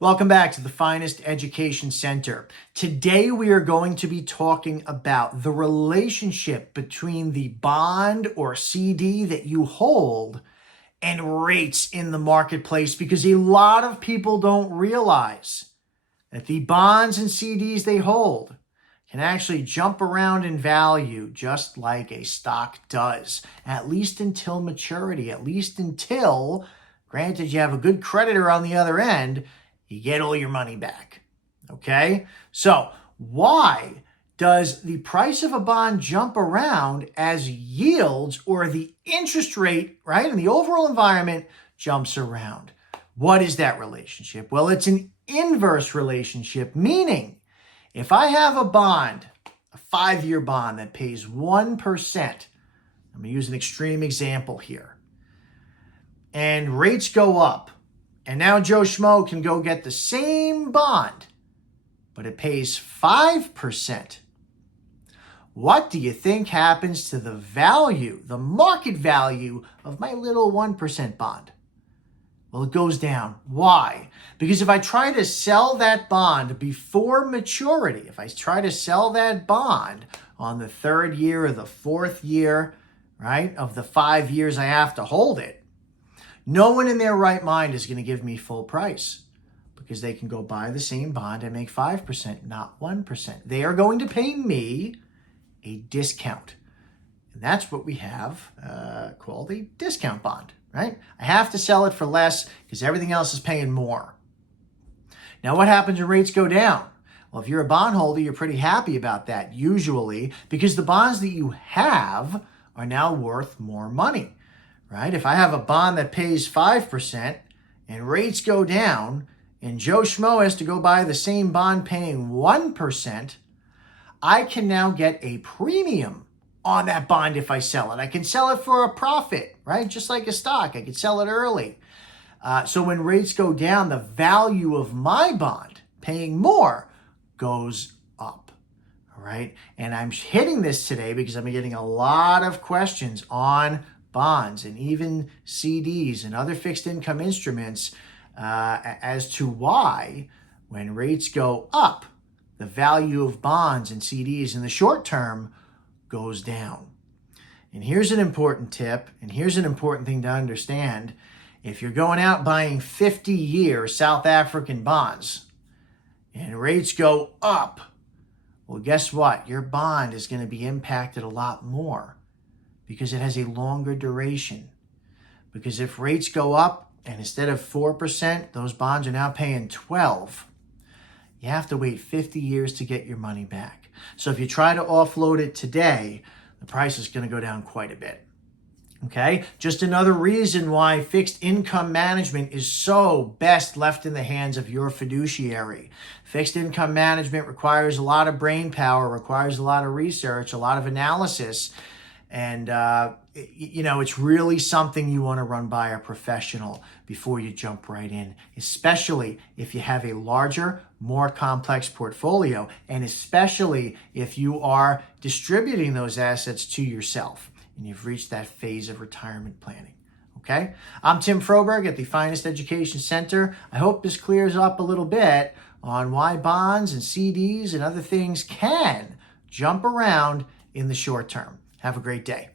Welcome back to the Finest Education Center. Today we are going to be talking about the relationship between the bond or CD that you hold and rates in the marketplace, because a lot of people don't realize that the bonds and CDs they hold can actually jump around in value just like a stock does, at least until maturity, at least until, granted, you have a good creditor on the other end, you get all your money back. Okay? So why does the price of a bond jump around as yields or the interest rate, right, in the overall environment jumps around? What is that relationship? Well, it's an inverse relationship, meaning if I have a bond, a 5-year bond that pays 1%, I'm going to use an extreme example here, and rates go up, and now Joe Schmo can go get the same bond, but it pays 5%. What do you think happens to the value, the market value of my little 1% bond? Well, it goes down. Why? Because if I try to sell that bond before maturity, if I try to sell that bond on the 3rd year or the 4th year, right, of the 5 years I have to hold it, no one in their right mind is going to give me full price, because they can go buy the same bond and make 5%, not 1%. They are going to pay me a discount. And that's what we have called a discount bond, right? I have to sell it for less because everything else is paying more. Now, what happens when rates go down? Well, if you're a bondholder, you're pretty happy about that, usually, because the bonds that you have are now worth more money. Right? If I have a bond that pays 5% and rates go down and Joe Schmo has to go buy the same bond paying 1%, I can now get a premium on that bond if I sell it. I can sell it for a profit, right? Just like a stock. I can sell it early. So when rates go down, the value of my bond paying more goes up. All right? And I'm hitting this today because I'm getting a lot of questions on bonds and even CDs and other fixed income instruments as to why, when rates go up, the value of bonds and CDs in the short term goes down. And here's an important tip, and here's an important thing to understand. If you're going out buying 50-year South African bonds and rates go up, well, guess what? Your bond is going to be impacted a lot more, because it has a longer duration. Because if rates go up and instead of 4%, those bonds are now paying 12, you have to wait 50 years to get your money back. So if you try to offload it today, the price is going to go down quite a bit. Okay? Just another reason why fixed income management is so best left in the hands of your fiduciary. Fixed income management requires a lot of brain power, requires a lot of research, a lot of analysis. And, it's really something you want to run by a professional before you jump right in, especially if you have a larger, more complex portfolio, and especially if you are distributing those assets to yourself and you've reached that phase of retirement planning. Okay? I'm Tim Froberg at the Finest Education Center. I hope this clears up a little bit on why bonds and CDs and other things can jump around in the short term. Have a great day.